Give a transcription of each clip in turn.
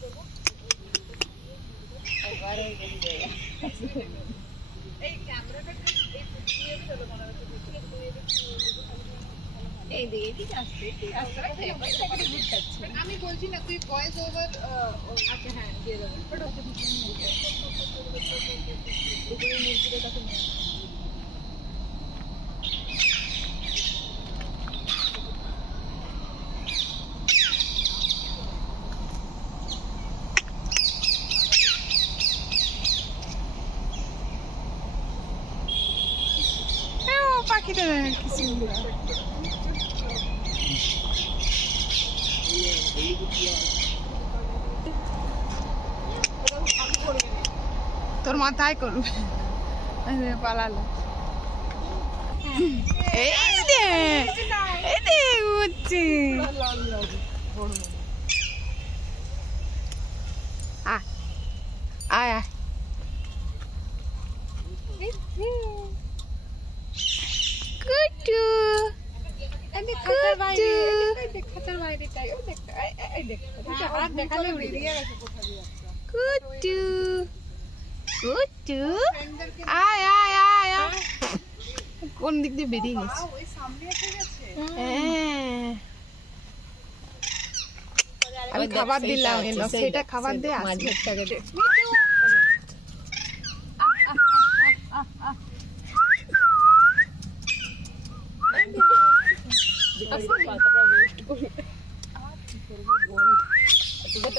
দেখো ময়ূরটা এই দিকে ঠিক আছে ঠিক আছে আমি বলছি না তুই ভয়েস ওভার আচ্ছা হ্যাঁ দিয়ে দেবো বাট ওকে দুপুরে মুরগিটা তখন পাখিটা দেখ কি সুন্দর তোর মাথায় করবে। পালালো। এই দে উঠছে আয় আয় আয় কুটু কুটু খাঁচার বাইরেটাই ও দেখ এই দেখ হাত দেখালে উড়ে দিয়ে গেছে কোথাও দিয়ে কুটু। কুটু। আয় আয় কোন দিক দিয়ে বেরিয়ে গেছে? ওই সামনে এসে গেছে হ্যাঁ। আমি খাবার দিলাম এলো। সেটা খাবার দিয়ে আসবে মাঝেরটাকে দেখ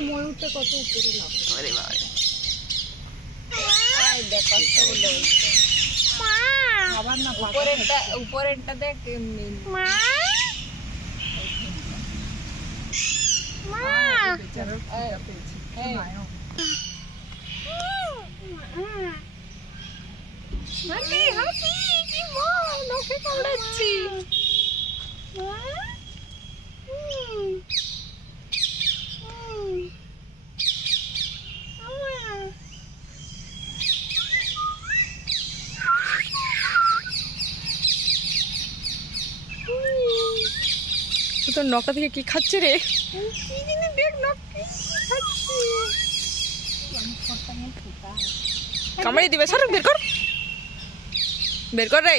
ময়ূরটা কত উপরে উপরেরটা উপরেরটা দেখ মা! হাতি কি মা নখে কামড়াচ্ছি মা? হুম। হুম। আমা। হুম। তোর নকা থেকে কি খাচ্ছে রে? কামড়ে দিবে সর বের কর। বের কর রে।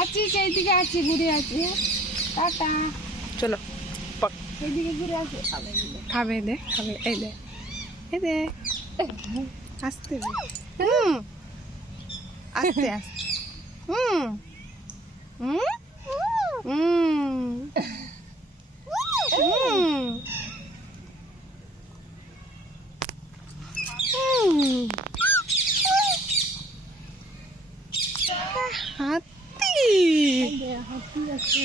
আছি সেইদিকে আছি ঘুরে আছি টাটা চলো পাক। সেইদিকে ঘুরে আছি খাবে দে খাবে এই দে এই দে। আসতে। হুম। আস্তে আস্তে। হুম হুম হুম হুম হাতি হাতি আছে